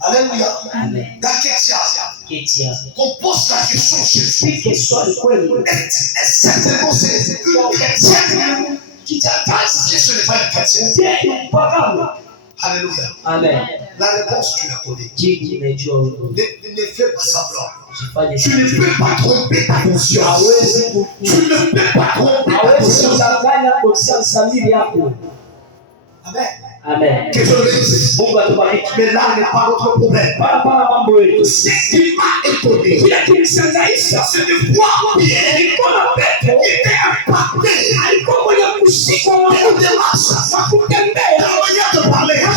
Alléluia. Dans Kétia, qu'on pose la question chez certainement c'est une chrétienne qui t'attend si ce n'est pas une chrétienne. Alléluia. Amen. La réponse, tu la connais. Ne fais pas semblant. Tu ne peux pas tromper ta conscience. Tu ne peux pas tromper ta conscience. Amen. Amen. Que Dieu le bénisse. Mais là n'est pas notre problème. Ce qui m'a étonné, c'est de voir Pierre qui était impacté par la démarche, la manière de parler, la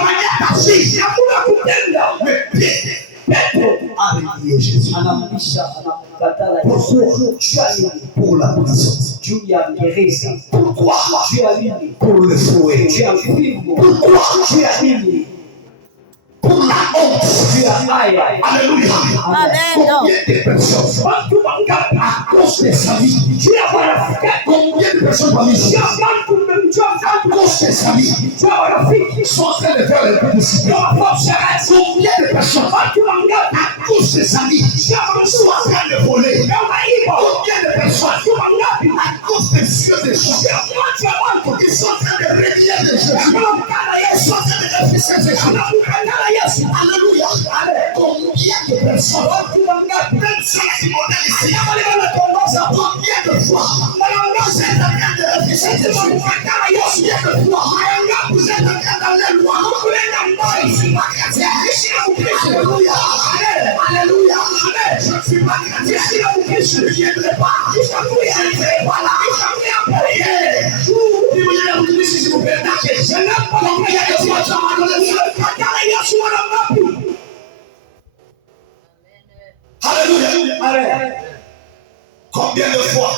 manière d'agir. Mais Pierre a réveillé Jésus. Pourquoi? Pour la puissance. Pourquoi? Pour le fouet. Pourquoi? Pour la honte. Alléluia. Combien de personnes à cause de sa vie? Combien de personnes à cause de sa vie sont en train de faire le publicité? Combien de personnes à cause de sa vie sont en train de voler? Combien de personnes à cause des yeux des gens ils sont en train de régler des gens? Ils sont en train de réfléchir des gens. Alléluia. Combien de personnes, même si la modèle ici, combien de fois vous êtes en train de réfléchir des gens? Combien de fois vous êtes en train d'aller loin? Je ne suis pas chrétien. Alléluia. Alléluia. Je ne suis pas chrétien. Je ne viendrai pas. Je ne serai pas là. S'il vous plaît, je n'aime pas combien de fois tu m'as donné. Alléluia. Combien de fois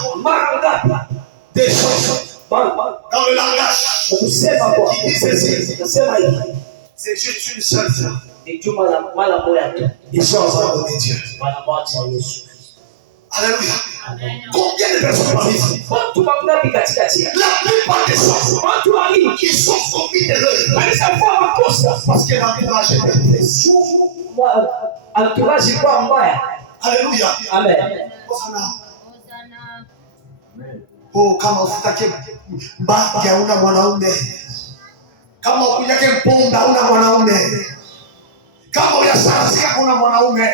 des choses dans le langage qui disent ceci, c'est juste une seule fois. Ils sont en train de Dieu. Alléluia. Combien de personnes parmi ici? La plupart des gens, ils sont commis de l'œil. Parce que l'entourage est mauvais. Alléluia. Amen. Oh, kama usitake mbaki hauna mwanaume. Kama ukujake mponda hauna mwanaume. Kama uyasarasika hauna mwanaume.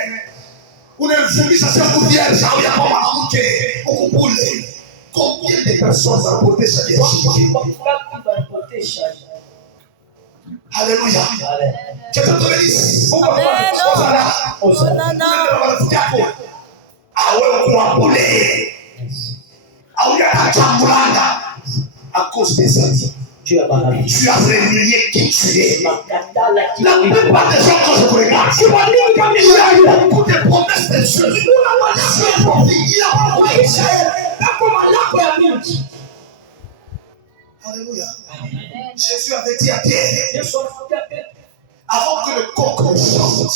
Unamfundisha siku vierge au ya mama mke ukupule. Combien de personnes vont porter ça? Alléluia. Que Dieu te bénisse. À cause de ça, tu as remué qui tu es. La plupart des gens, quand je vous regarde, tu vas dire qu'il y a eu beaucoup de promesses de Dieu. Alléluia. Jésus avait dit à Pierre, avant que le coq ne chante,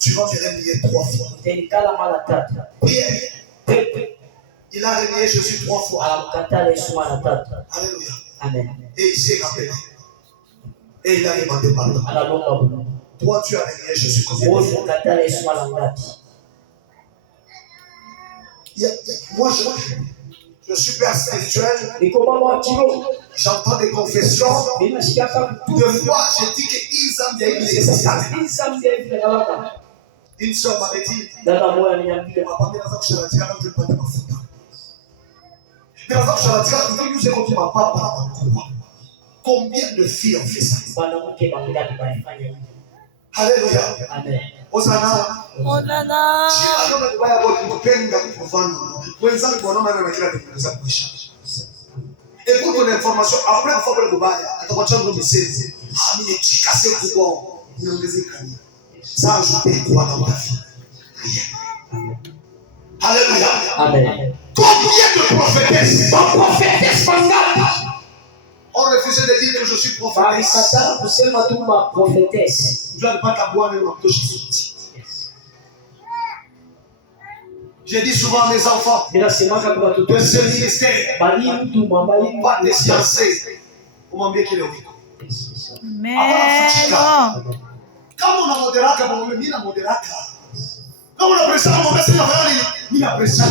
tu vas me renier 3 fois. Pierre, il a renié Jésus 3 fois. Alléluia. Amen. Et il s'est rappelé. Et il a demandé pardon. Toi, tu as renié Jésus combien de fois? Moi, je suis père spirituel. J'entends des confessions. Deux fois, j'ai dit qu'ils ont bien une soeur m'avait dit, combien de filles ont fait ça? Alléluia. Amen. Osana. Et pour ton information, après un fois que le Bobaya, à ton chambre de message, il est cassé au coupon, il est ça ajouter quoi dans ta vie? Alléluia. Amen. Combien de prophétesses ont refusé de dire que je suis prophétesse? Je ne pas t'aboire une autre. J'ai dit souvent à mes enfants, de ce ministère, pas de sciencer. Comment bien qu'il est au micro. Kama una moderaka mwambie mimi na moderaka. Kama una pressure mwambie sina fanya nini? Mimi na pressure.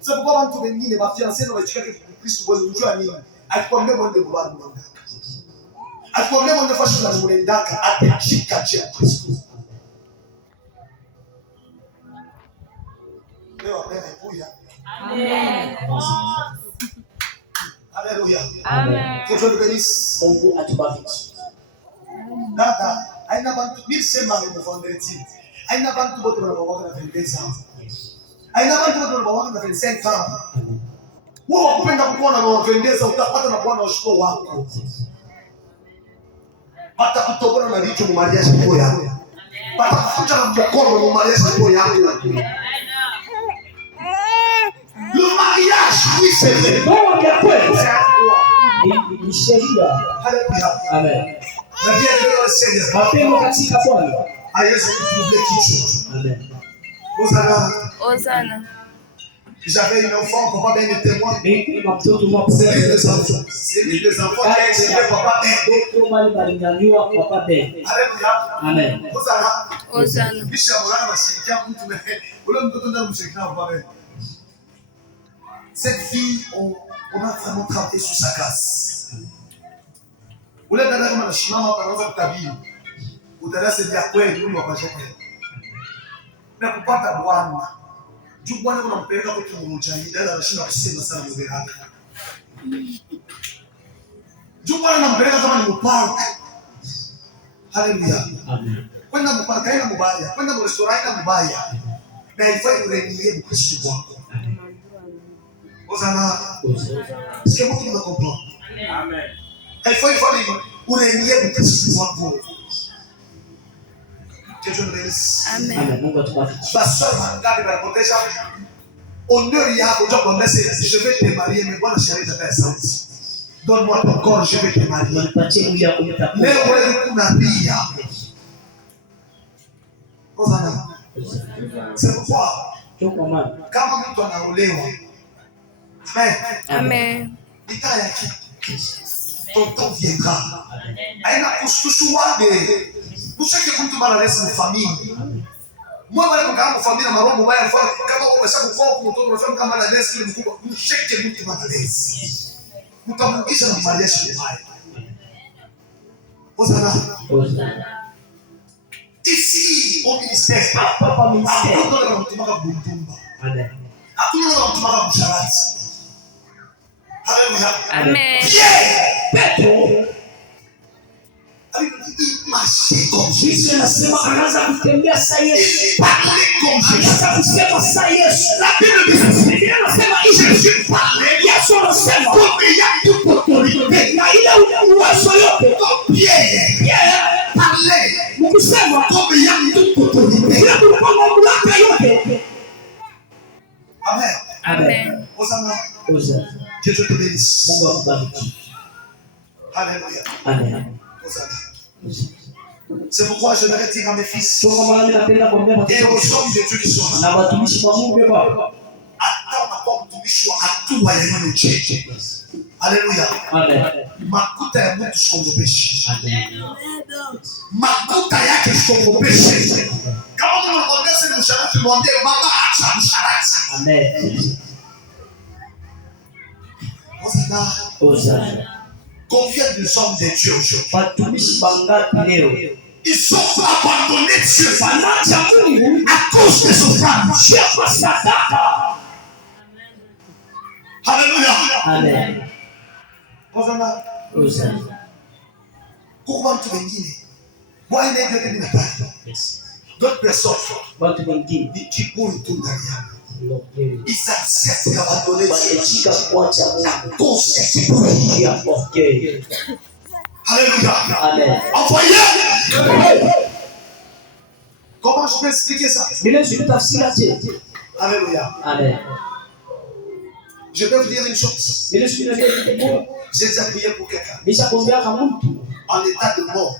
Sababu kwa watu wengine mafianse na wachikake Kristo wewe unajua nini? Akikwambia mwende bwana mwende. Akikwambia mwende fashi na mwendaka atachika cha Kristo. Leo apenda kuya. Amen. Haleluya. Amen. Kesho benis Mungu atubariki. Dada, aina bantu nisema mfondeti. Aina bantu bote wanawaka na vendeza. Aina bantu bote wanawaka na vendeza. Wewe unapenda kuona na vendeza utapata na Bwana washukuru wako. Bata kutobona na vitu mu mariage yako yako. Bata kufuta na mkono mu mariage yako yako. Le mariage, oui, c'est vrai. Bon, il y a quoi? Il chérit. Alléluia. Amen. La vie est le Seigneur. Appelez-moi katika Bwana. Yesu kutuble kichwa. Amen. Hosanna. J'avais une enfant, papa ben était témoin. Mtoto mwa c'est les enfants. C'est les enfants qui étaient papa ben. Mtoto mali balinganywa papa ben. Alléluia. Amen. Hosanna. Bisha mwana mashirikia mtu mwe. Ule mtoto ndio mshirikina papa ben. Cette fille, on a vraiment travaillé sur sa grâce. Vous l'avez dit comme un chemin par exemple ta vie. Vous allez se dire quoi et vous ne va pas jamais. Mais pour pas t'avoir, tu vois nous on peut pas que tu nous jani dans la chine à se na sana mberaka. Tu vois nous on peut pas kama ni park. Haleluya. Amen. Kwenda mpaka ina mubaya, kwenda restaurant ina mubaya. Na ifai kurejea Mkristo wako. Hosanna. Est-ce que vous me comprenez? Amen. Il faut urenie Mkristo wako. Amen. Mungu atubariki. Pastor mangapi wanapoteza honneur yako ndio kwa message je vais te marier mais Bwana sheria za sauti. Donne-moi ton corps, je vais te marier. Nipatie mwili wako nitakupa. Leo wewe kuna pia. Hosanna. C'est pourquoi kama mtu anaolewa. Amen. Amen. Italia qui ton temps viendra. Aina kushushwade. Ushike mtu mara lesi mu famille. Mwa bale kama famille na marombo baya kama umeshaku kwa mtoto unafanya kama na lesi ile mkubwa. Ushike mtu mara lesi. Mtamungisha na mariage mbaya. Hosanna. Ici au ministère. Papa ministère. Hakuna mtu maka buntumba. Amen. Hakuna mtu maka msharati. Haleluya. Amen. Petro Yesu anasema anaanza kutembea saa Yesu. Anaanza kusema saa Yesu. La Biblia inasema Yesu anasema na ile uwezo yote mkusema bila kupa mamlaka yote. Amen. Amen. Hosanna. Hosanna. Dieu te bénisse. Mungu akubariki. Alléluia. Amen. Hosanna. C'est pourquoi je vais dire à mes fils et aux hommes de Dieu qui sont là. Attends mtumishi wa hatua ya imani ucheche. Haleluya. Amen. Makuta ya mtu shikongopeshe. Amen. Makuta yake shikongopeshe. Kama unaongeza ni msharati mwambie baba acha msharati. Amen. Hosanna. Hosanna. Combien de hommes de Dieu aujourd'hui? Watumishi bangapi leo? Ils ont abandonné Dieu à cause de son frère. Alléluia. Amen. Hosanna. Hosanna. Comment tu wengine? Bwana ndiye ninataka. D'autres personnes. Watu wengine kiburi tu ndani yao. Ils acceptent d'abandonner Dieu à cause de kiburi ya orgueil. Alléluia. Amen. Envoyez. Comment je peux expliquer ça? Alléluia. Amen. Je vais vous dire une chose. J'ai déjà prié pour quelqu'un. En état de mort.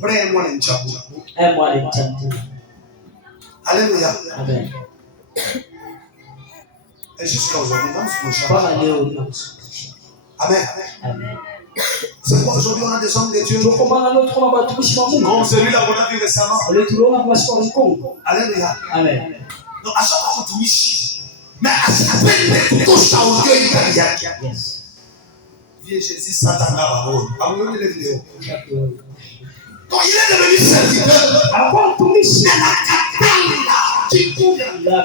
Près un mois de Tchabou. Un mois de Tchabou. Alléluia. Amen. Et jusqu'à aujourd'hui, Amen. Amen. C'est pourquoi aujourd'hui on a des hommes de Dieu. Comme celui-là qu'on a vu récemment. Alléluia. Amen. Donc à chaque fois qu'on touche, mais à chaque fois que touche à Dieu, il y a. Viens Jésus, Satan là, on les vidéos. Donc il est devenu serviteur. Avant tout ici, qui couvre la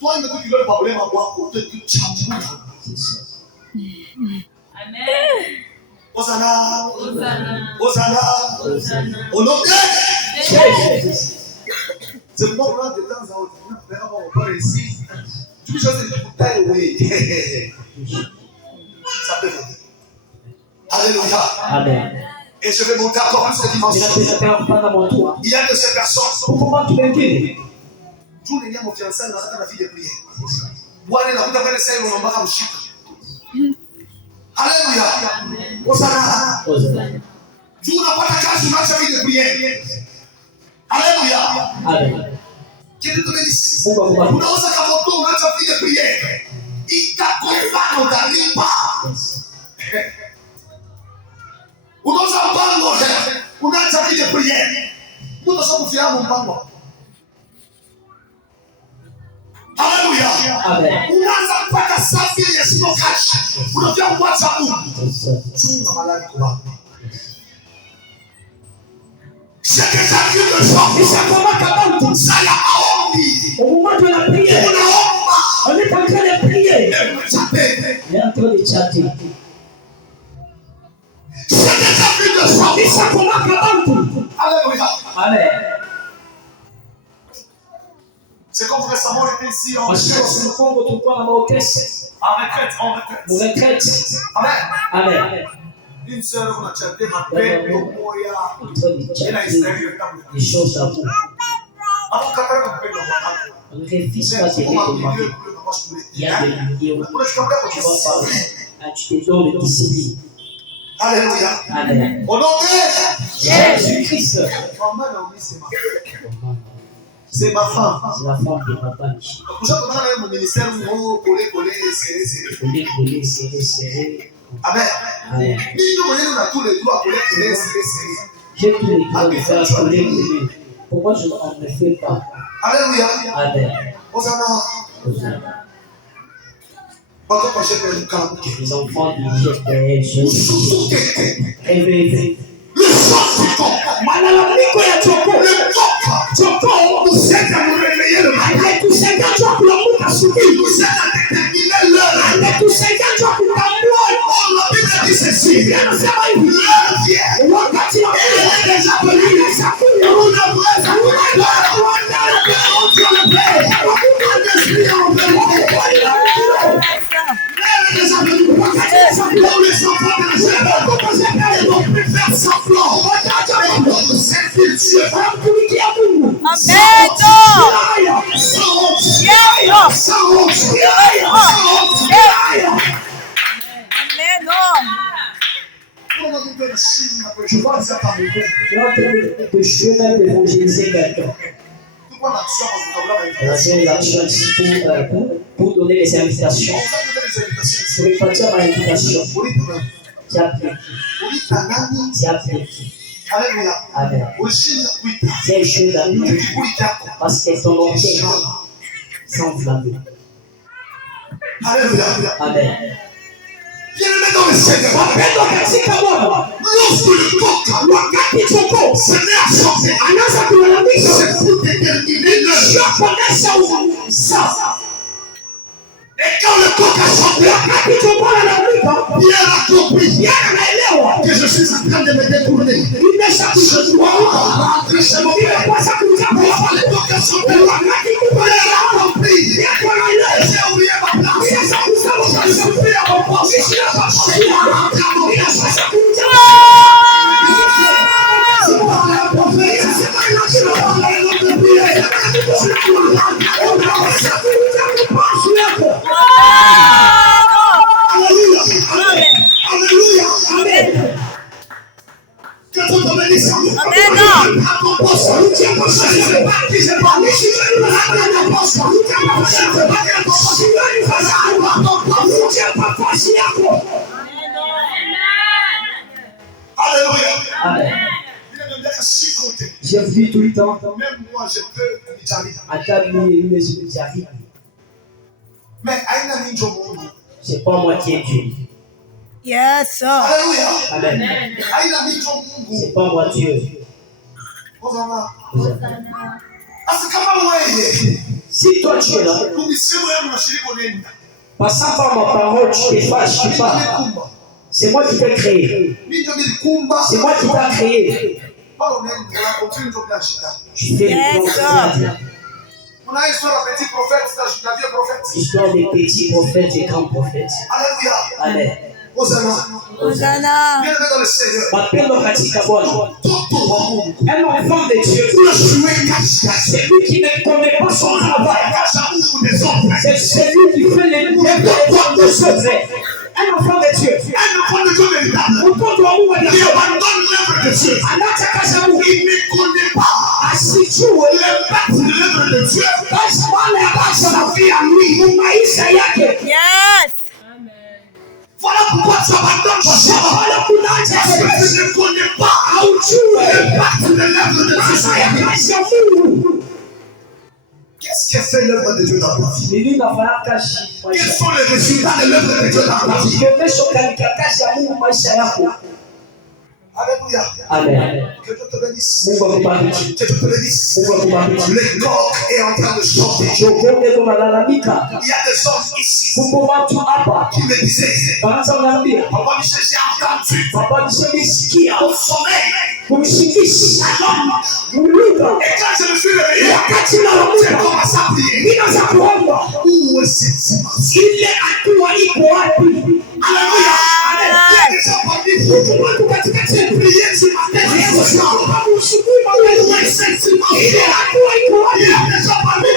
toi, il me dit qu'il veut le problème à voir pour te changer. Amen. Hosanna. Hosanna. Hosanna. Hosanna. Au nom de Jésus. C'est bon, là, de temps en temps, on va ici. Tu peux choisir de bouteille, oui. Ça peut venir. Alléluia. Amen. Et je vais monter encore plus cette dimension. Il y a de ces personnes. Tous les gens m'ont fiancé dans la vie de prière. Alléluia. Hosanna. Tu n'as pas ta case dans la vie de prière. Alléluia. Amen. Qui te bénisse. Vous n'avez pas moto dans la vie de prière. Il t'accompagne dans ta vie. Vous n'avez pas dans la vie de prière. Vous n'avez pas confié à mon papa. Alléluia. Amen. Unaanza kupata safi ya sio cash. Unajua kuacha Mungu. Chunga malali kwa. C'est que ta vie de sang. Et ça commence comme ça la aombi. Au moment de la prière, on est en train de prier. Il est en train de chanter. C'est que ta vie de sang. Et ça commence comme Alléluia. Amen. C'est comme récemment on était ici en retraite. En retraite. Amen. Amen. Une sœur, on a chanté ma paix, le moya. Elle a extérieur. Des choses à vous. Alors, quand on On réfléchit pas de l'économie. Il y a des milliers où tu vas parler. Tu te donnes de discipline. Alléluia. Amen. Au nom de Jésus-Christ. C'est ma femme. C'est la femme de ma femme. Vous avez mon ministère, collé, serré. Amen. Amen. Nous avons tous les droits, serré. J'ai tous les droits de faire coller. Pourquoi je ne fais pas? Alléluia. Amen. Hosanna. Les enfants du Jésus. Réveillez. Le sang du corps. Malalamiko ya choko. Le corps. Choko. Vous êtes à nous réveiller le matin. Ale kusaidia jua kulamuka suki. Vous êtes à déterminer l'heure. Ale kusaidia jua kutambua. Oh, la Bible dit ceci. Anasema hivi. L'heure vient. Wakati wa Elle est déjà venue. Nous n'avons je vois ça par le de chemin d'évangéliser quelqu'un. On a fait l'action ici pour donner les invitations. Pour répartir ma invitation. Tu as pris. Tu as pris. Amen. C'est un jeu d'amis. Parce que ton nom est s'enflammer. Amen. Bien-aimé dans le Seigneur. Lorsque le coq se met à chanter, c'est pour déterminer l'heure. Et quand le coq a chanté, Pierre a compris que je suis en train de me détourner. Je dois rentrer chez mon père. Quand le coq a chanté, Pierre a compris. J'ai oublié ma place. Je suis pris à mon poste. Je suis rentré à mon place. Alléluia. Amen. Je vis tout le temps. Même moi, je peux mais c'est pas moi qui ai Dieu. Yes, sir. Alléluia. Amen. C'est pas moi Dieu. Si toi tu es là, passant par ma parole, tu t'effaces, tu pars. C'est moi qui t'ai créé. C'est moi qui t'ai créé. Tu fais on a histoire de petits prophètes, la vieux prophète. Histoire des petits prophètes et grands prophètes. Alléluia. Amen. Hosanna. Bien-aimé dans le Seigneur. Un enfant de Dieu. C'est lui qui ne connaît pas son travail. C'est celui qui fait les œuvres de secret. Un enfant de Dieu. Un enfant de Dieu véritable. Il abandonne l'œuvre de Dieu. Il ne connaît pas l'impact de l'œuvre de Dieu. Sa vie à lui. Yes. Voilà pourquoi tu abandonnes ton choix. Parce que tu ne connais pas l'impact de l'œuvre de Dieu. Qu'est-ce que fait l'œuvre de Dieu dans ta vie? Quels sont les résultats de l'œuvre de Dieu dans ta vie? Alléluia. Amen. Que Dieu te bénisse. Que Dieu te bénisse. Le corps est en train de chanter. Il y a des hommes ici qui me disaient, Papa Michel, j'ai entendu au sommeil. Et quand je me suis réveillé, j'ai commencé à prier. Où est cette dimension? Alléluia. Priez ce matin. Où est cette dimension? Il a déjà parlé.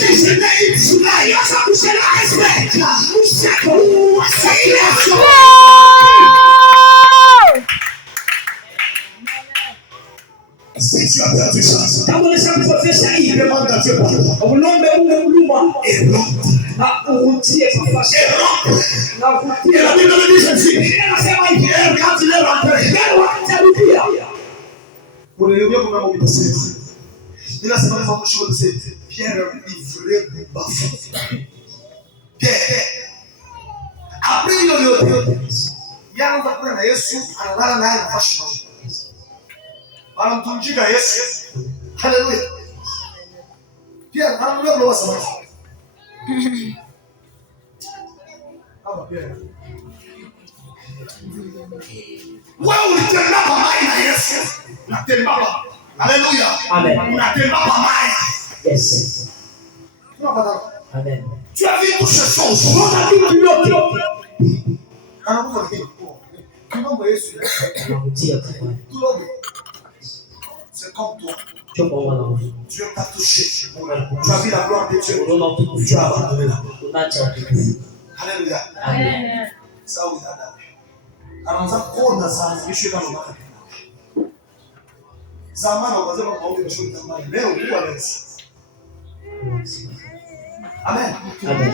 Je n'ai une soleil. Si tu as perdu ça, demande à Dieu pardon. Et rentre. Et la Bible me dit ceci. Pierre, quand il est rentré, pour le lieu pour même passer. Il a séparé son chose de Pierre livré du bafou. Pierre. Après il y a eu il y a un peu de Yesu, alors là, il va changer. Anamtunjika Yesu. Haleluya. Pierre, anamwambia mlo samaki. Hapa Pierre. Wewe ulitembea kwa maji na Yesu. Unatembea. Haleluya. Amen. Unatembea kwa maji. Yes. Tunapata. Amen. Tu as vu toutes ces choses. On a vu tout l'autre. Anakufa kitu. Kinombo Yesu. Anakutia kwa. Tout l'autre. C'est comme toi. Dieu t'a touché. Tu as vu la gloire de Dieu. Tu as abandonné la gloire. Alléluia. Amen. Ça vous a donné. Anaanza kuona sana bisho kama unataka. Zamani wakasema maombi ya shule zamani. Leo huwa rahisi. Amen. Amen.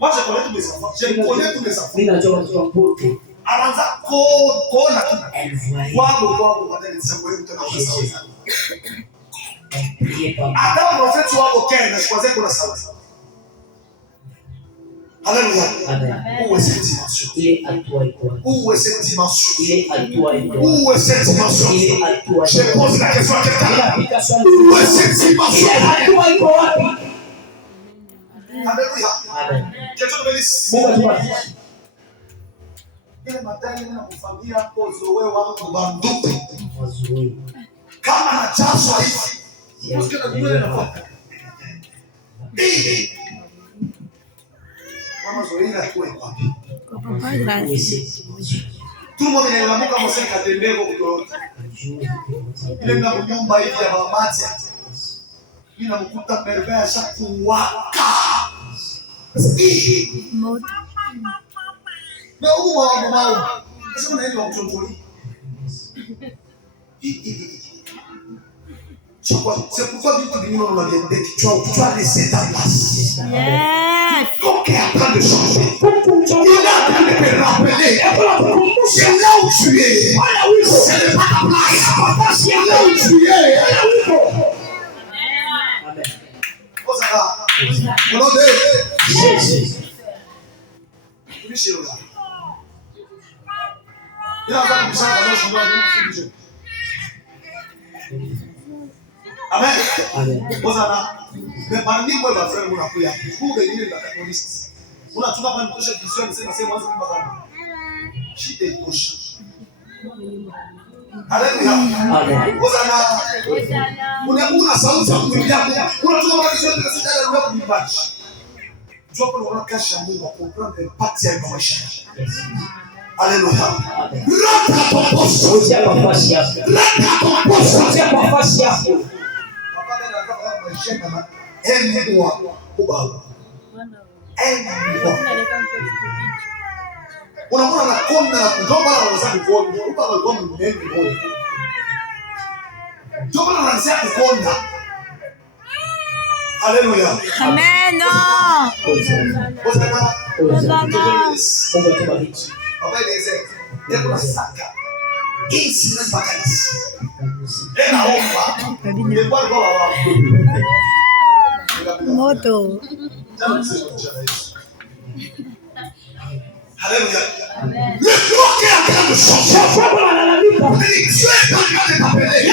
Moi je connais tous mes enfants. Je connais tous mes enfants. Anaanza kuona tu. Wao wananisema wewe mtaka sawa. Hata profeti wako Kenya sikwaze kuna sawa. Alléluia. Où est cette dimension? Il est à toi et toi. Où est cette dimension? Il est à toi et toi. Où est cette dimension? Il est à toi et toi. Je pose la question à quelqu'un. Où est cette dimension? Il est à toi et toi. Alléluia. Amen. Quelqu'un me dit. Ile matani na kufanyia pozowe wangu banduku. Kama nachaswa hivi. Usikie na vile nafanya. Mama Zoila kwa wapi? Tout le monde est là moi comme ça katembea kwa kutoka. Ile na nyumba hivi ya mabati. Mimi namkuta mbele shakuwaka. Moto. Na huwa mama. Sasa unaenda kuchonjoli. C'est pourquoi Dieu te dit non, tu as laissé ta place. Yes. Ton cœur est en train de changer. Il est en train de te rappeler. C'est là où tu es. Ce n'est pas ta place. C'est là où tu es. Amen. Au nom de Jésus. Amen. Amen. Mais parmi moi, ma frère, on a pris à tout le monde catholique. On a tout pas une touche de soin, c'est moi qui m'a dit. J'étais touché. Alléluia. Amen. On a sauti ya kulia. On a tout pas besoin de se faire le même match. Tu vas pas le cacher à Mungu pour comprendre l'impact ya maisha. Alléluia. Rentre à ton poste. Utia kwa nafasi yako. Rentre à ton poste. Utia kwa nafasi yako. Aime-moi, Oba. Aime-moi. Unaona na konda na kuomba na wazee kuomba. Uba na kuomba ni nini moyo. Jomba na wazee kuomba. Haleluya. Amen. Osana. Mungu atubariki. Baba eleze. Eko saka. Insi na bakanisi. Ena omba. Ni kwa baba. Moto. Alléluia. Le corps qui est en train de changer. Dieu est en train de t'appeler.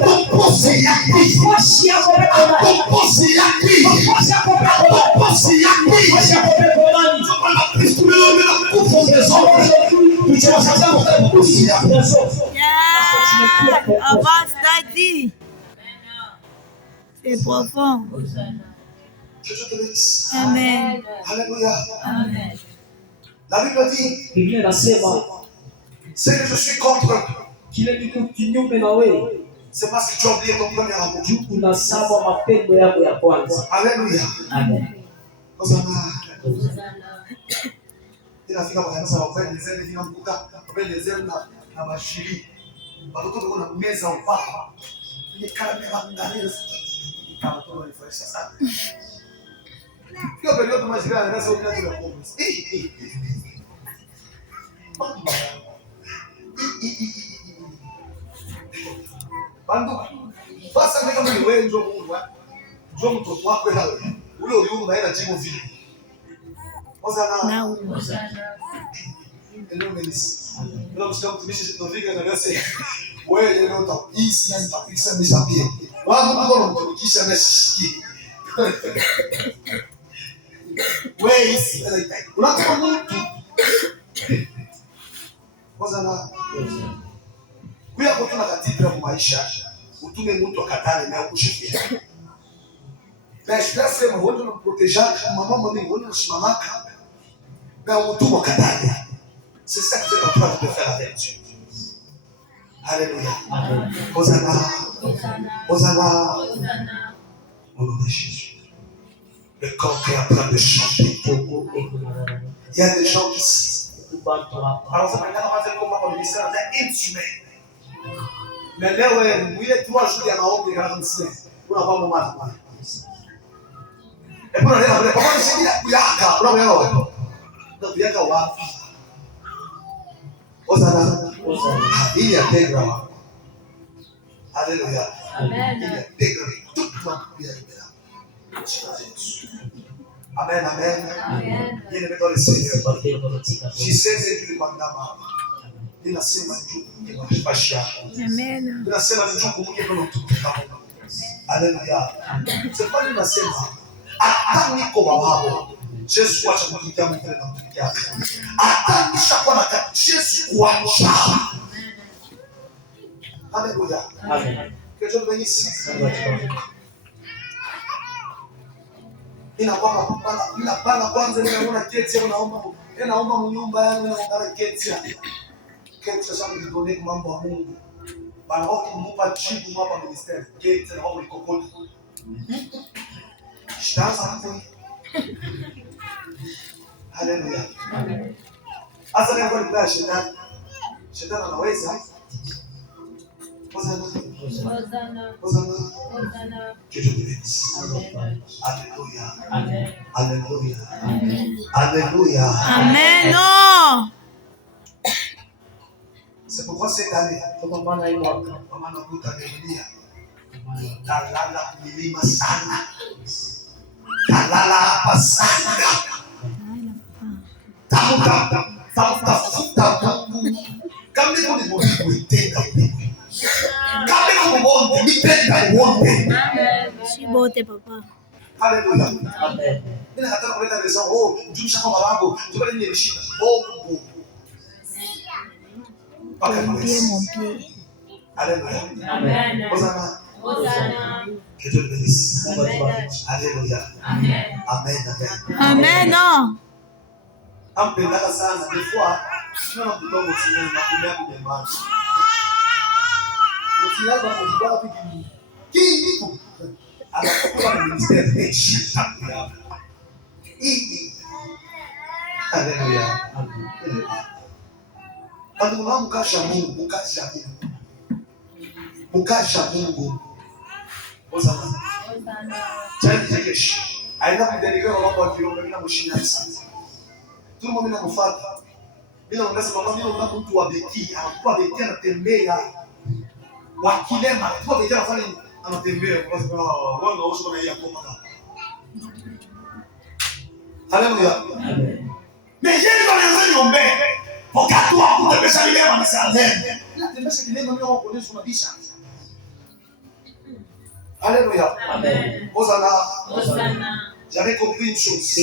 Ton poste est acquis. Ton poste est acquis. Ton poste est acquis. Tu vas la prise, tu vas la coupe des hommes. Tu vas savoir ton poste est acquis. Yes. Avance, daddy. C'est profond. Que Dieu te bénisse. Amen. Alléluia. Amen. La Bible dit, Biblia inasema c'est que je suis contre. kile kiko kinyume na wewe C'est parce que tu as oublié ton premier amour. juu unasahau mapendo yako ya kwanza. Alléluia. Amen. Osana. Inafika kwa kanisa wa kweli zile vinamkuta mbele zenu na bashiri. Watoto wako na meza upapa. Ni kamera angalia. Kama watoto ni fresh sana. Hiyo period majira na sio kila kitu ya kombe. Bandu. Basa kama ni wewe ndio Mungu. Ndio mtoto wako wewe. Ule uliumu na ina jibu vile. Osana. Now. Ndio melisi. Ndio mshika mtumishi tunaviga na nasi. Wewe leo utaisi na nitakuisa mshambie. Wangu mko mtumikisha na shiki. Wewe isi unataka mtu. Osana. Kuya kutuna katika maisha. Utume mtu akatane na kushifia. Na sasa wewe unaproteja mama mimi wewe unasimamaka. Na utume akatane. C'est ça que tu es en train de faire avec Dieu. Alléluia. Hosanna. Hosanna. Au nom de Jésus. Le corps est en train de changer. Il y a des gens ici. Alors, ça m'a dit comment on dit ça, c'est inhumain. Mais là, il y a 3 jours, il y a un homme de 45. Pour avoir mon mal. Et pour aller après, comment il s'est dit, il y a un homme. Hosanna. Il y a des grands. Alléluia. Il y a des grands. Tout le monde peut y arriver là. Amen, amen. Il y a des dans le Seigneur. Si c'est Dieu, mandama. Il a ses mains du coup, il va chier. Amen. Il a ses mains du coup, il va tout. Alléluia. C'est pas une assez main. Attends, Nico, Baba. Jésus wacha kutumikia Mungu na kutumikia. Atanisha kwa na Jésus wacha. Alléluia. Amen. Que Dieu bénisse. Inapanga kwanza ninaona keti naomba mnyumba yangu naongana keti. Keti sasa nidone mambo ya Mungu. Bana watu kumpa jibu hapa ministeri. Keti na wao likokota. Shtaza hapo. Haleluya. Hasa kama kwa shetani. Shetani anaweza. Kwanza Hosanna. Que Dieu te bénisse. Alléluia. Alléluia. Alléluia. Amen. Oh. C'est pourquoi cette année, maman nakuta amerudia. Talala milima sana. Talala hapa sana. Tafuta Mungu. Kama niko ni Mungu kuitenda wewe. Kama niko Mungu nitenda wewe. Si bote papa. Alléluia. Amen. Nina hata kuleta raison. Oh, mtumisha kwa babangu. Tupale ni shida. Oh. Mon pied. Alléluia. Amen. Hosanna. Que Dieu te bénisse. Alléluia. Amen. Amen. Amen. Ampendaka sana. Des fois, tunaona mtoto wangu chini na kumea kumemana. Ukianza kujibara vipi? Kitu. Anakuwa na ministeri ya shida. Hii. Alléluia. Amen. Mungu wangu kasha Mungu, mukasha Mungu. Hosanna. Challenge. Aenda kudelekea mambo ya kiroho bila mshinda sana. Tumo mimi nakufuata. Bila ungesema kwamba mimi ndo mtu wa beki, anakuwa beki anatembea. Wakilema, kwa beki anafanya anatembea kwa sababu wao ndio wao wana yakopa. Haleluya. Amen. Mais yeye ndo anaanza niombe. Wakati wa kutembesha milema na salem. Natembesha milema mimi wako kwenye sunabisha. Alléluia. Amen. Hosanna. J'avais compris une chose.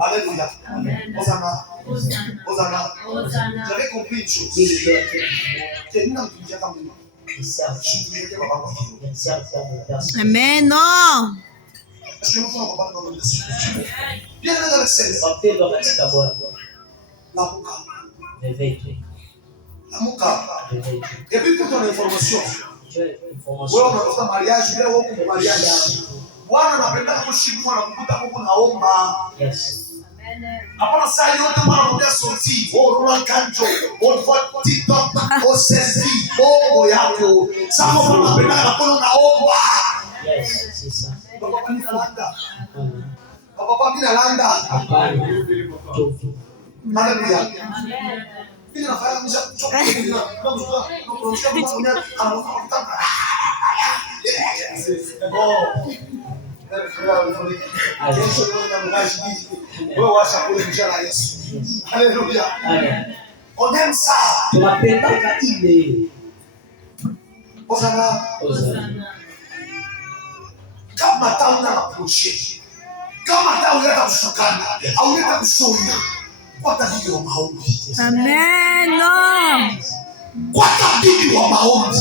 Alléluia. Hosanna. J'avais compris une chose. Amen. Non. Est-ce que nous pouvons parler dans notre situation? Bien dans le sens. La Mouka. La Mouka. Et puis pour ton information. Wewe unatafuta mariage leo huko mariage. Bwana anapenda kushikwa na kukuta Mungu naomba. Yes. Amen. Hapana saa yote mwana anambia sorti. Oh rola kanjo. Oh for TikTok. Oh selfie. Oh yako. Sasa Mungu anapenda na kuna naomba. Yes, sasa. Baba ni kalanda. Baba ni kalanda. Hapana. Haleluya. Amen. Mimi nafanya mja choka mimi na kutoka mmoja anakuta. Alléluia. On aime ça. Tunapenda ile. Hosanna. Kama tauna na approcher. Kama tauna kushukana au unataka kusonga. Kwa tabidi wa maombi. Amen. Kwa tabidi wa maombi.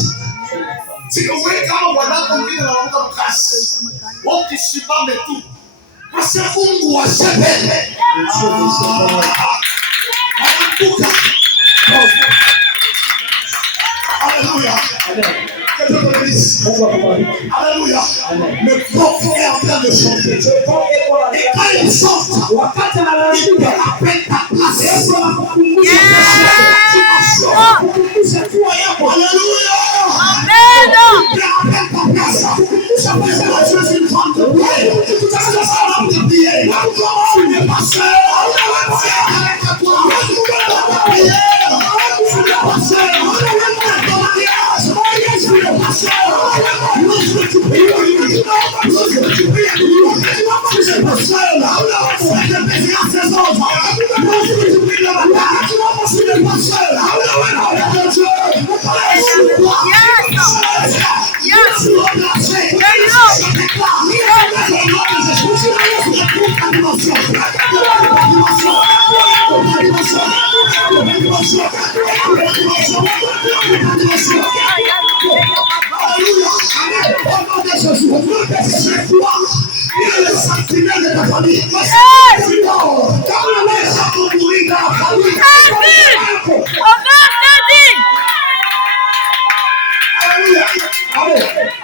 Sio wewe kama mwanadamu mwingine anaamka mkasi. Ukisimame tu. Kwa sababu Mungu wa sebele. Alléluia. Amen. Alléluia. Le prophète est en train de chanter. Et quand il chante, il te rappelle ta place.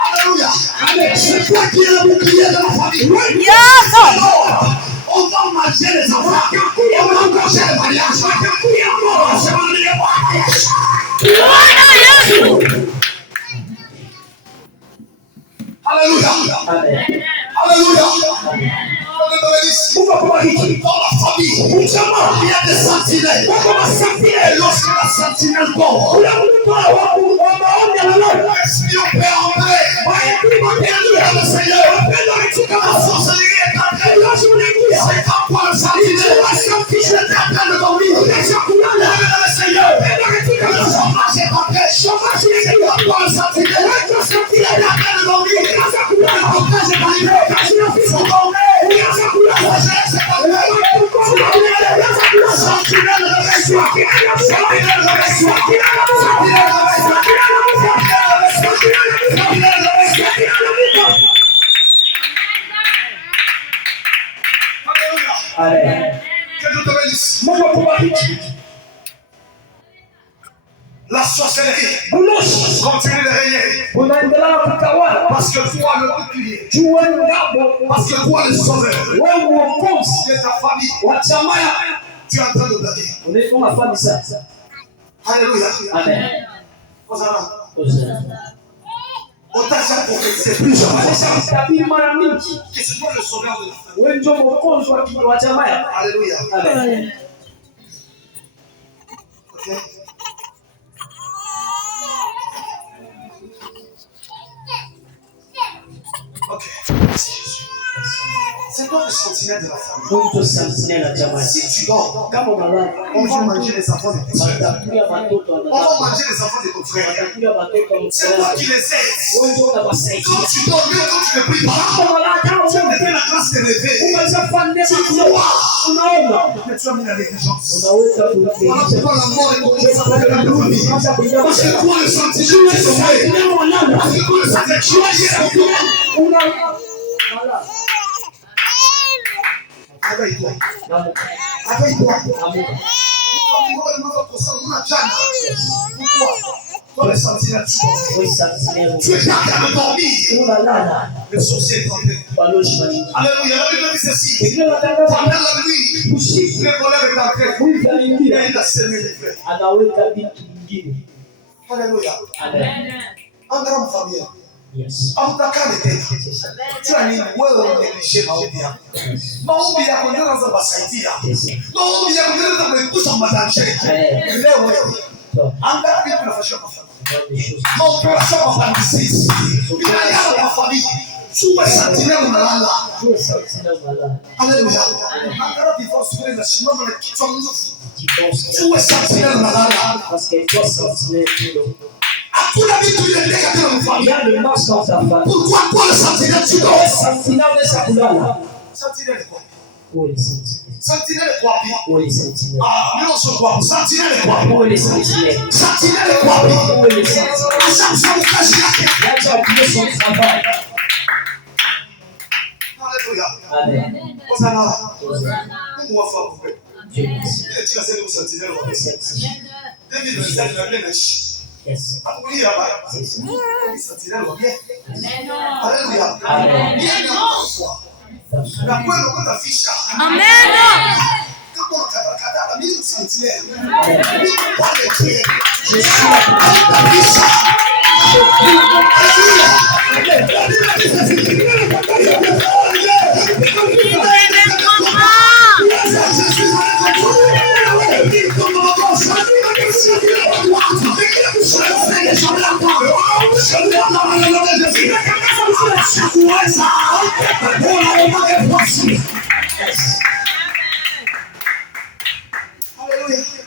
Alléluia. C'est toi qui es le bouclier de la famille. On va manger les enfants. On va manger les mariages. On va manger les mariages. Alléluia. Amen. Alléluia. Dans la famille, il y a des sentinelles. Et lorsque la sentinelle tombe, l'esprit opère en vrai. Le Seigneur, la sorcellerie est entrée. C'est quand toi le sentinelle, je t'appelle de dormir. Le Seigneur, le chômage est entré. C'est quand toi le sentinelle, je t'appelle de dormir. Le blocage est arrivé. Son nom est la sorcellerie continue de régner. Parce que toi le bouclier, parce que toi le sauveur de ta famille, tu es en train de blaguer. Alléluia. Amen. On t'a déjà prophétisé plusieurs fois que c'est toi le sauveur de la famille. Alléluia. Amen. Okay. Ok. C'est toi le sentinelle de la famille. Si tu dors, on va manger les enfants de tes frères. On va manger les enfants de ton frère. C'est toi qui les aides. Quand tu dors, même quand tu ne pries pas, tu as fait la grâce de lever. Tu vois. Mais tu as mis la négligence. Voilà pourquoi la mort est tombée sur la famille. Parce que toi le sentinelle, tu es sauvé. Parce que toi le sentinelle, tu es Réveille-toi. Réveille-toi. Pourquoi? Toi le sentinelle, tu es capable de dormir. Le sorcier est tombé. Alléluia. La Bible dit ceci. Pendant la nuit, le voleur est entré. Et il a semé les fleurs. Alléluia. En grande famille. Yes. Tu as dit, wewe négligé maombi yako. Maombi yako ndio yanaweza kusaidia. Maombi yako ndio yanaweza kuepusha madhara. Leo wewe. Angalia vipi unafanya kwa familia. Maoperation kwa familia. Inayala kwa familia. Tuwe sentinelle unalala. Alléluia. Angalia divorce wewe na simama na kichwa mnufu. Tuwe sentinelle unalala. Parce qu'elle doit sentinelle. Hakuna vitu vinaendelea katika Il y a le masque dans ta famille. Pourquoi toi le sentinelle tu dors? Sentinelle de sa couleur. Sentinelle est quoi? Où est le sentinelle? Sentinelle est quoi? Où est le sentinelle? Ah, nous on se croit. Sentinelle est quoi? Où est le sentinelle? Sentinelle est quoi? Où est le sentinelle? À chaque fois vous cachez la tête. Là tu as oublié son travail. Alléluia. Amen. Hosanna. Mungu wafahamu. Dieu merci. Ile tu as sema sentinelle wa Sentinelle. 2027 na tena ishi. Yes. Akulia hapa. C'est ça. Sentinelle wa bien. Amen. Alléluia. Amen. Bien encore fois. Na kweli ukota fisha. Amen. Kama unakata mimi sentinelle. Amen. Pale tu. Je suis là. Fisha.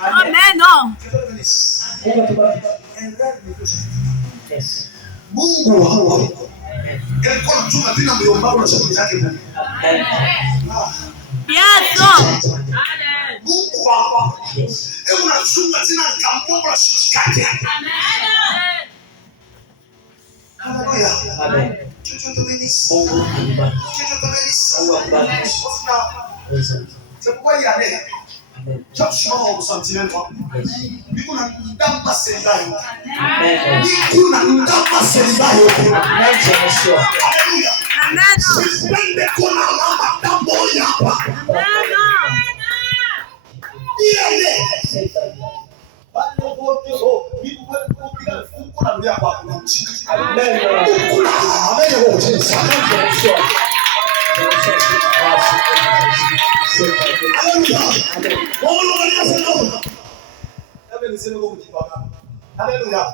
Amen. Yes. Mungu wako alikuwa anatuma tena mliomba na shughuli yake Mungu. Yes. Mungu wako. Hebu unachunga tena kampoko la shughuli yake. Haleluya. Amen. Chochote umenisi. Mungu akubariki. Chochote umenisi. Mungu akubariki. C'est pourquoi il y a des Amen. Chaque soir au sentinelle quoi. Yes. Biko na ndamba sendayo. Amen. Biko na ndamba sendayo. Amen. Je reçois. Haleluya. Amen. Sipende kuna lama ndambo hapa. Yeye. Bado wote ho biko kwa kupiga fuko na ndia kwa kumchika. Amen. Kuna amen wote. Alléluia. Alléluia.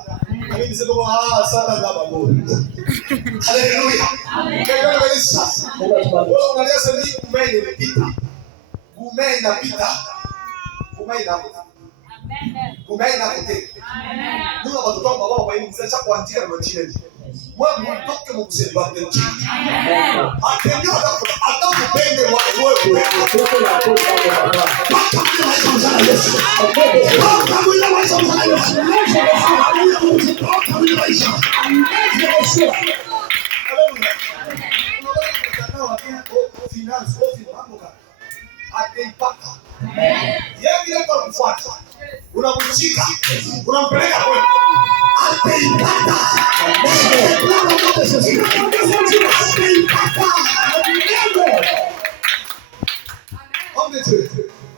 Angalia sasa kumei inapita. Kumei inapita. Kumei inapita. Mungu watoto wao kwa hiyo mzee kuandika na majina. Wewe mtoke mzee wa mjini. Atendea hata kupende wewe. Unamshika, unampeleka kwetu. Ataipata.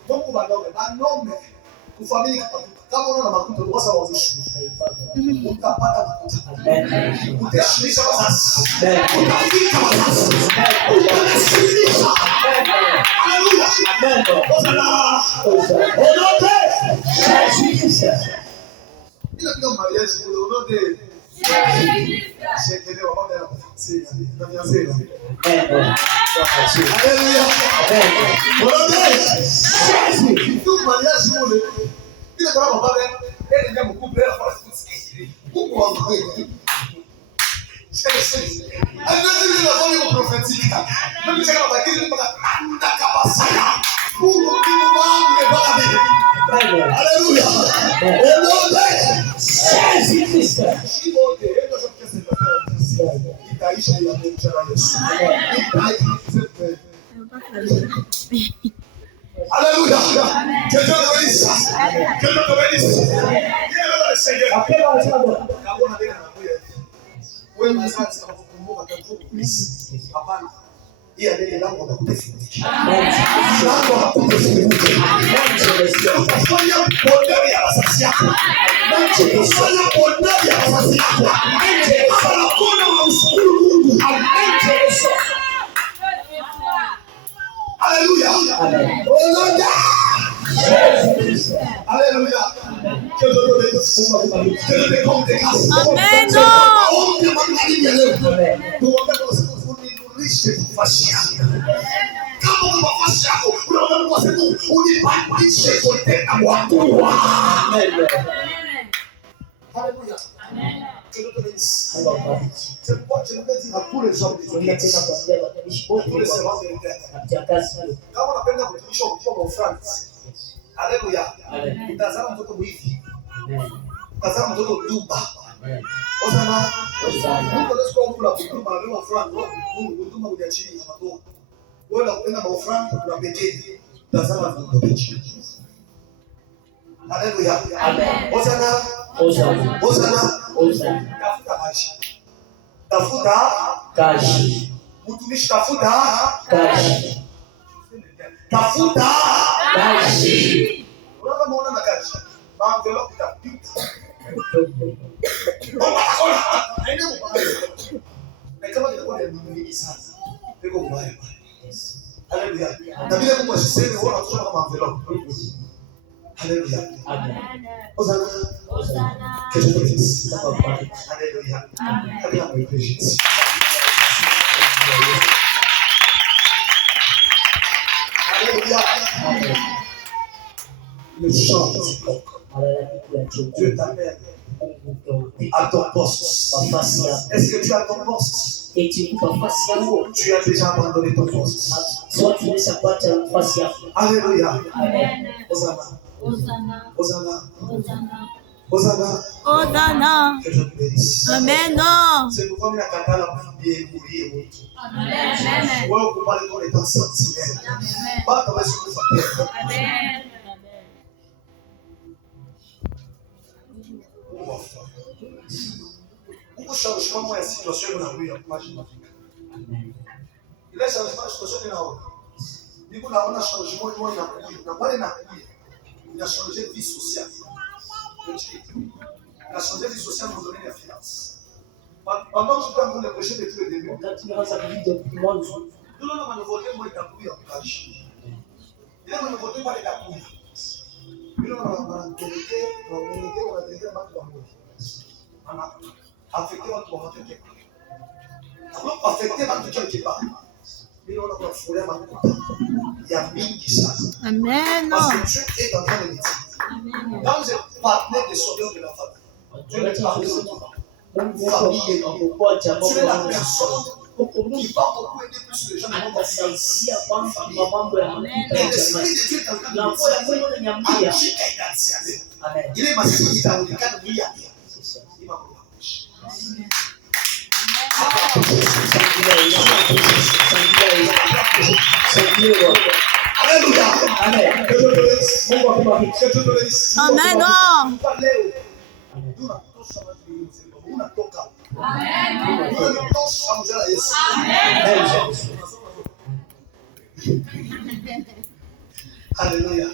Mungu banome kufamili kama unaona makuta wasa wazishi utapata makuta utashirisha wazazi utafika wazazi utashirisha. Haleluya. Onote ila kama mariage onote shekelewa mambo ya kufanya na nianze. Haleluya. Tu mariage mole bila kama baba ele ndio mkubwa la fasi kusikia Mungu wangu sasa anazidi na fanya profetika mimi kama bakiri mpaka ndakabasaya Mungu wangu baba mimi. Haleluya. Olode sasa Kristo shibote ndio sokese ndio itaisha ya mchana Yesu. Haleluya. Kesho kabisa. Kesho kabisa. Yeye ndio anasaidia. Akela anasema kabla ndio anakuja. Wewe mzazi unakumbuka tatizo. Hapana. Yeye ndiye lango la kutefuta. Lango la kutefuta. Fanya pondari ya wasasi yako. Fanya pondari ya wasasi yako. Fanya kona wa ushukuru Mungu. Haleluya. Amen. Olonda. Haleluya. Que Dieu te bénisse. Que Dieu te comble tes grâces. Amen. On te magnanime leo. Tuombe kwa sababu unilishe nafasi yako. Kama unafasi yako, unaomba kwa sababu unipandishe kutenda watu. Amen. Haleluya. Amen. Que Dieu te bénisse. C'est pourquoi je veux dire à tous les gens qui sont là. Tous les servants de l'Église. Kama unapenda kutumisha ukiwa kwa France. Haleluya. Utazama mtoto hivi. Utazama mtoto Dumba. Osana. Mungu anasema kula kutumba na wa France. Mungu kutumba kujiachilia hapo. Wewe unapenda kwa France na pekee. Utazama mtoto hivi. Haleluya. Amen. Osana. Tafuta maisha. Tafuta kazi. Mtumishi tafuta kazi. Tafuta kazi. Unaona maana na kazi. Maangelo kitapita. Baba akona. Haina mpaka. Na kama ilikuwa ni mingi sana. Peko mbaya. Haleluya. Na bila Mungu asiseme wala kusoma kama envelope. Haleluya. Amen. Osana. Que Dieu te bénisse. Alléluia. Alléluia. Jésus. Alléluia. Le chant du coq. Dieu t'amène à ton poste. Est-ce que tu as ton poste? Et tu as déjà abandonné ton poste. Alléluia. Amen. Hosanna. Hosanna. Hosanna. Que Dieu te bénisse. Amen. C'est pourquoi il a canté la prière pour lui. Amen. Ouais, on parle qu'on est en sentinelle. Pas comme est-ce que vous faites. Amen. Pourquoi changement moi la situation dans la rue en imagine. Il a changement la situation dans la rue. Du coup, là on a changement moi il a pas il a changé de vie sociale. Il a changé de vie sociale pour donner la finance. Pendant que je dois me prêcher depuis le début. Quand tu iras sa vie de tout le monde. Nous, on a voté, moi, il a pris en cash. Ile ndio kote pale kakuna. Ile ndio wanapelekea watu wa Mungu. Ana affecter watu wa Mungu. Kwa affecter watu quelque part. Ile ndio kwa furia mambo ya mingi sana. Amen. Parce que Dieu est dans le métier. Quand vous êtes partenaire de sauveur de la famille, Dieu ne parle pas de famille. Tu es la personne qui va beaucoup aider plus les gens dans ta famille. Et l'esprit de Dieu est en train de dire, il est massif dans le cadre de l'IA. Il va vous Alléluia. Amen. Amen. Alléluia.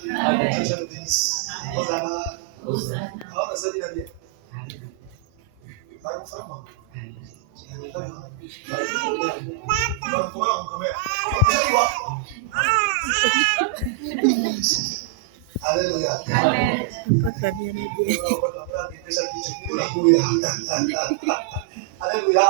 Alléluia. Alléluia.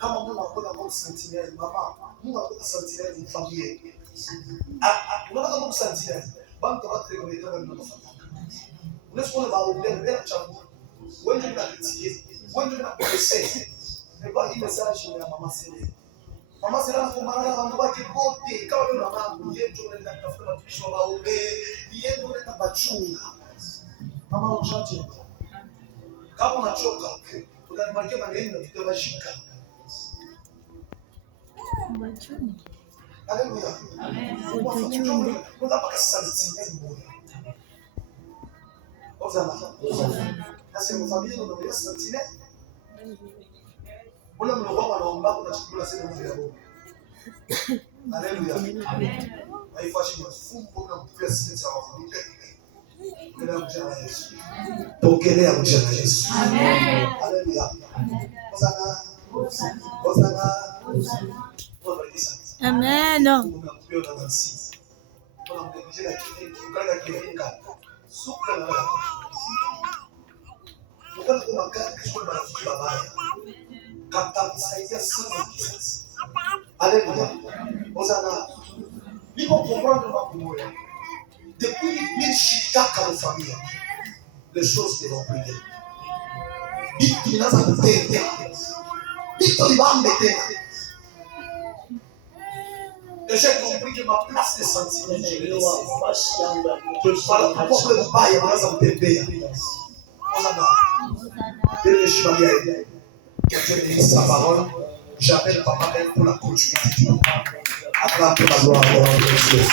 Kama Mungu anakuwa kama sentinel, mama, Mungu anakuwa sentinel ni familia. Unaona kama sentinel, bantu watu wanaitwa kama mnafanya. Unasikia baadhi ya chakula. Wewe ndio unakitikia. Wewe ndio unakuelezea. Ndio hii message ya mama Sele. Mama Sele anakumana na watu wake wote. Kama wewe una mambo, yeye ndio unaenda kutafuta watumishi wa maombi, yeye ndio unaenda bachunga. Mama uchache. Kama unachoka, unanimarkia maneno tutawashika. Alléluia. Amen. Unapaka sentinel moja. Osana. Kasi mfamilia ndio sentinel. Wala mlikuwa wanaomba kuna chakula sema mbele ya Mungu. Alléluia. Haifashi mfumbo na mpia sisi wa Mungu. Kwa jina la Yesu. Pokelea kwa jina la Yesu. Amen. Alléluia. Osana. Osana. Amen. Alléluia. Osana. Il faut comprendre ma parole. Depuis 1000 chitaka de famille, les choses vont prier. Bitu inaanza kutembea. Bitu libambe tena. Et j'ai compris que ma place de sentinelle, je l'ai laissée. Par le propre de bail, on a kutembea. Osana. Dieu shimamia yeye. Que Dieu bénisse sa parole. J'appelle Papa Ben pour la continuité. Acclame la gloire au nom de Jésus.